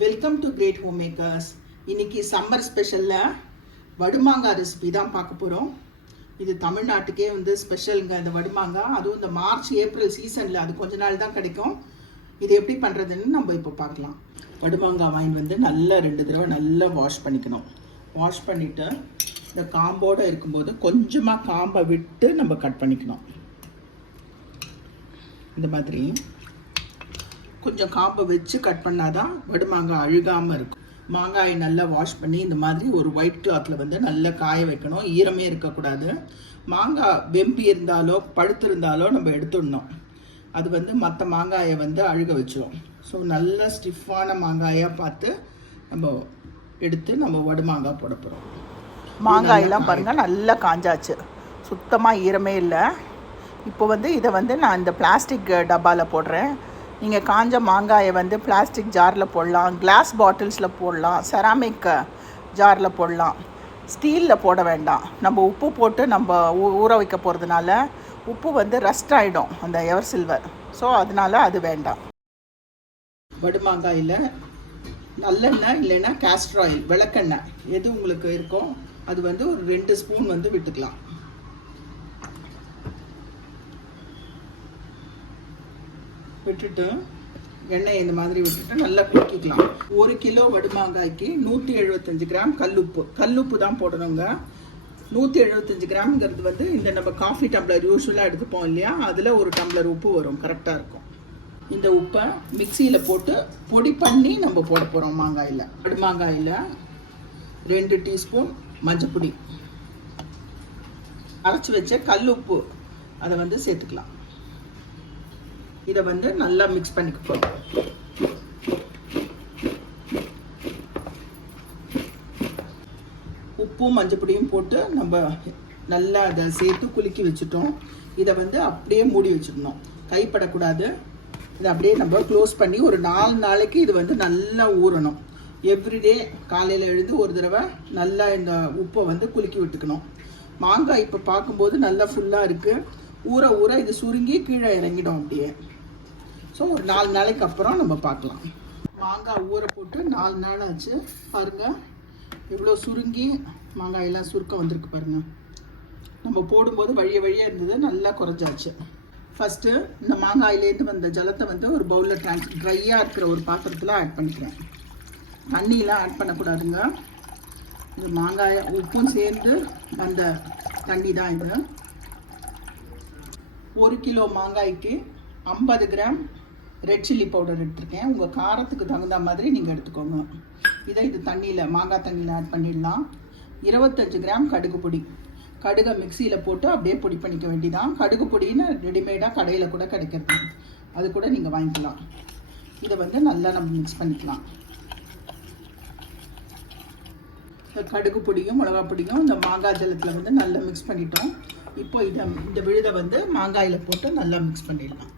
Welcome to great home makers இன்னைக்கு summer ஸ்பெஷலில் வடுமாங்காய் ரெசிபி தான் பார்க்க போகிறோம் இது தமிழ்நாட்டுக்கே வந்து ஸ்பெஷலுங்க இந்த வடுமாங்காய் அதுவும் இந்த மார்ச் ஏப்ரல் சீசனில் அது கொஞ்ச நாள் தான் கிடைக்கும். இது எப்படி பண்ணுறதுன்னு நம்ம இப்போ பார்க்கலாம். வடுமாங்காய் வாங்கி வந்து நல்லா ரெண்டு தடவை நல்லா வாஷ் பண்ணிக்கணும். வாஷ் பண்ணிவிட்டு இந்த காம்போடு இருக்கும்போது கொஞ்சமாக காம்பை விட்டு நம்ம கட் பண்ணிக்கணும். இந்த மாதிரி. கொஞ்சம் காம்பை வச்சு கட் பண்ணாதான் வடுமாங்காய் அழுகாமல் இருக்கும். மாங்காயை நல்லா வாஷ் பண்ணி இந்த மாதிரி ஒரு ஒயிட் கிளாத்தில் வந்து நல்லா காய வைக்கணும். ஈரமே இருக்கக்கூடாது. மாங்காய் வெம்பி இருந்தாலோ பழுத்து இருந்தாலோ நம்ம எடுத்துடணும். அது வந்து மற்ற மாங்காயை வந்து அழுக வச்சிரும். ஸோ நல்ல ஸ்டிஃபான மாங்காயாக பார்த்து நம்ம எடுத்து நம்ம வடுமாங்காய் போட போகிறோம் மாங்காயெல்லாம் பாருங்கள் நல்லா காஞ்சாச்சு. சுத்தமாக ஈரமே இல்லை. இப்போ வந்து இதை வந்து நான் இந்த பிளாஸ்டிக் டப்பாவில் போடுறேன். நீங்கள் காஞ்ச மாங்காயை வந்து பிளாஸ்டிக் ஜாரில் போடலாம் கிளாஸ் பாட்டில்ஸில் போடலாம் செராமிக் ஜாரில் போடலாம். ஸ்டீலில் போட வேண்டாம். நம்ம உப்பு போட்டு நம்ம ஊ- ஊற வைக்க போகிறதுனால உப்பு வந்து ரஸ்ட் ஆகிடும் அந்த எவர் சில்வர் ஸோ அதனால அது வேண்டாம். வடுமாங்காயில் நல்லெண்ணெய் இல்லைன்னா கேஸ்ட்ராயில் விளக்கெண்ணெய். எது உங்களுக்கு இருக்கோ அது வந்து ஒரு ரெண்டு ஸ்பூன் வந்து விட்டுக்கலாம். விட்டுட்டு எண்ணெய் இந்த மாதிரி விட்டுட்டு நல்லா குலுக்கிக்கலாம் ஒரு கிலோ வடுமாங்காய்க்கு நூற்றி எழுபத்தஞ்சு கிராம் கல்லுப்பு. கல்லுப்பு தான் போடணுங்க. நூற்றி எழுபத்தஞ்சு கிராம்ங்கிறது வந்து இந்த நம்ம காஃபி டம்ளர் யூஸ்வலாக எடுத்துப்போம் இல்லையா? அதில் ஒரு டம்ளர் உப்பு வரும். கரெக்டாக இருக்கும். இந்த உப்பை மிக்சியில் போட்டு பொடி பண்ணி நம்ம போட போகிறோம் மாங்காயில். வடுமாங்காயில் ரெண்டு டீஸ்பூன் மஞ்சப்பொடி. அரைச்சி வச்ச கல் உப்பு அதை வந்து சேர்த்துக்கலாம். இதை வந்து நல்லா மிக்ஸ் பண்ணிக்க. போகிறோம் உப்பும் மஞ்சப்பொடியும் போட்டு நம்ம நல்லா அதை சேர்த்து குலுக்கி வச்சுட்டோம். இதை வந்து அப்படியே மூடி வச்சிடணும். கைப்படக்கூடாது. இதை அப்படியே நம்ம க்ளோஸ் பண்ணி ஒரு நாலு நாளைக்கு இது வந்து நல்லா ஊறணும். எவ்ரிடே காலையில் எழுந்து ஒரு தடவை நல்லா இந்த உப்பை வந்து குலுக்கி விட்டுக்கணும். மாங்காய் இப்போ பார்க்கும்போது நல்லா ஃபுல்லாக இருக்குது ஊற ஊற இது சுருங்கி கீழே இறங்கிடும் அப்படியே. ஸோ ஒரு நாலு நாளைக்கு அப்புறம் நம்ம பார்க்கலாம். மாங்காய் ஊற போட்டு நாலு நாள் ஆச்சு. பாருங்க எவ்வளோ சுருங்கி மாங்காயெல்லாம் சுருக்க வந்திருக்கு பாருங்கள் நம்ம போடும்போது வழிய வழியாக இருந்தது நல்லா குறைஞ்சாச்சு. ஃபஸ்ட்டு இந்த மாங்காயிலேருந்து வந்த ஜலத்தை வந்து ஒரு பவுலில் ட்ரான்ஸ் ட்ரையாக இருக்கிற ஒரு பாத்திரத்தில் ஆட் பண்ணிக்கிறேன். தண்ணியெலாம் ஆட் பண்ணக்கூடாதுங்க. இந்த மாங்காய் உப்பும் சேர்ந்து வந்த தண்ணி தான் இது. ஒரு கிலோ மாங்காய்க்கு ஐம்பது கிராம் ரெட் சில்லி பவுடர் எடுத்திருக்கேன். உங்கள் காரத்துக்கு தகுந்த மாதிரி நீங்கள் எடுத்துக்கோங்க. இதை இது தண்ணியில் மாங்காய் தண்ணியில் ஆட் பண்ணிடலாம். இருபத்தஞ்சு கிராம் கடுகு பொடி. கடுகை மிக்சியில் போட்டு அப்படியே பொடி பண்ணிக்க வேண்டியதான் கடுகு பொடின்னு ரெடிமேடாக கடையில் கூட கிடைக்கிறது. அது கூட நீங்கள் வாங்கிக்கலாம். இதை வந்து நல்லா நம்ம மிக்ஸ் பண்ணிக்கலாம். இந்த கடுகு பொடியும் மிளகா பொடியும் இந்த மாங்காய் ஜலத்தில் வந்து நல்லா மிக்ஸ் பண்ணிட்டோம். இப்போ இதை இந்த விழுதை வந்து மாங்காயில் போட்டு நல்லா மிக்ஸ் பண்ணிடலாம்.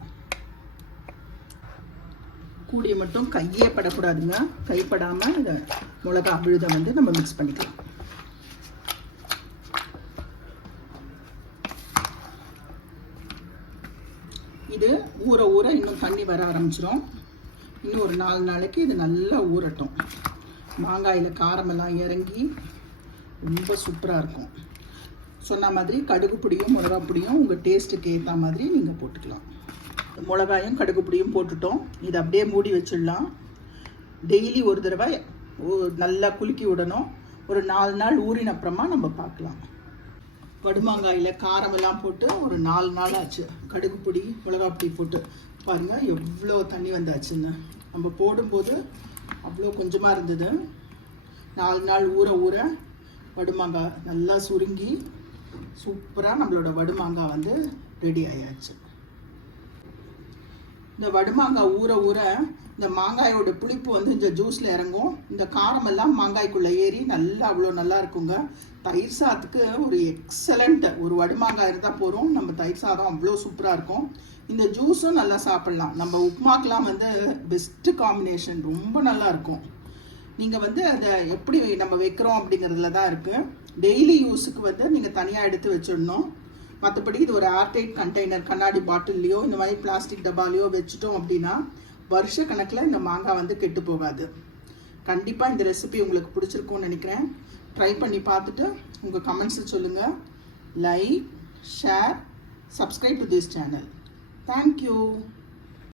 கூடிய மட்டும் கையே படக்கூடாதுங்க. கைப்படாமல் இந்த மிளகா விழுதை வந்து நம்ம மிக்ஸ் பண்ணிக்கலாம். இது ஊற ஊற இன்னும் தண்ணி வர ஆரம்பிச்சிடும் இன்னும் ஒரு நாலு நாளைக்கு இது நல்லா ஊறட்டும். மாங்காயில் காரமெல்லாம் இறங்கி ரொம்ப சூப்பராக இருக்கும். சொன்ன மாதிரி கடுகு பொடியும் மிளகா பொடியும் உங்கள் டேஸ்ட்டுக்கு ஏற்ற மாதிரி நீங்கள் போட்டுக்கலாம். மிளகாயும் கடுகு பொடியும் போட்டுட்டோம். இதை அப்படியே மூடி வச்சிடலாம். டெய்லி ஒரு தடவை நல்லா குலுக்கி விடணும். ஒரு நாலு நாள் ஊறின அப்புறமா நம்ம பார்க்கலாம். படுமாங்காயில் காரமெல்லாம் போட்டு ஒரு நாலு நாள் ஆச்சு. கடுகு பொடி மிளகா பொடி போட்டு. பாருங்கள் எவ்வளோ தண்ணி வந்தாச்சுன்னு. நம்ம போடும்போது அவ்வளோ கொஞ்சமாக இருந்தது. நாலு நாள் ஊற ஊற வடுமாங்காய் நல்லா சுருங்கி சூப்பராக நம்மளோட வடுமாங்காய் வந்து ரெடி ஆயாச்சு. இந்த வடுமாங்காய் ஊற ஊற இந்த மாங்காயோட புளிப்பு வந்து இந்த ஜூஸில் இறங்கும். இந்த காரமெல்லாம் மாங்காய்க்குள்ளே ஏறி நல்லா அவ்வளோ நல்லா இருக்குங்க. தயிர் சாதத்துக்கு ஒரு எக்ஸலண்ட் ஒரு வடுமாங்காய் இருந்தால் போதும். நம்ம தயிர் சாதம் அவ்வளோ சூப்பராக இருக்கும். இந்த ஜூஸும் நல்லா சாப்பிட்லாம். நம்ம உப்மாக்கெலாம் வந்து பெஸ்ட்டு காம்பினேஷன் ரொம்ப நல்லா இருக்கும். நீங்கள் வந்து அதை எப்படி நம்ம வைக்கிறோம் அப்படிங்கிறதுல தான் இருக்குது டெய்லி யூஸுக்கு வந்து நீங்கள் தனியாக எடுத்து வச்சிடணும். மற்றபடி இது ஒரு ஏர்டைட் கண்டெய்னர் கண்ணாடி பாட்டில்லையோ இந்த மாதிரி பிளாஸ்டிக் டப்பாலையோ வச்சுட்டோம் அப்படின்னா வருஷ கணக்கில் இந்த மாங்காய் வந்து கெட்டு போகாது. கண்டிப்பாக இந்த ரெசிபி உங்களுக்கு பிடிச்சிருக்கும்னு நினைக்கிறேன். ட்ரை பண்ணி பார்த்துட்டு உங்கள் கமெண்ட்ஸை சொல்லுங்கள் like share subscribe to this channel thank you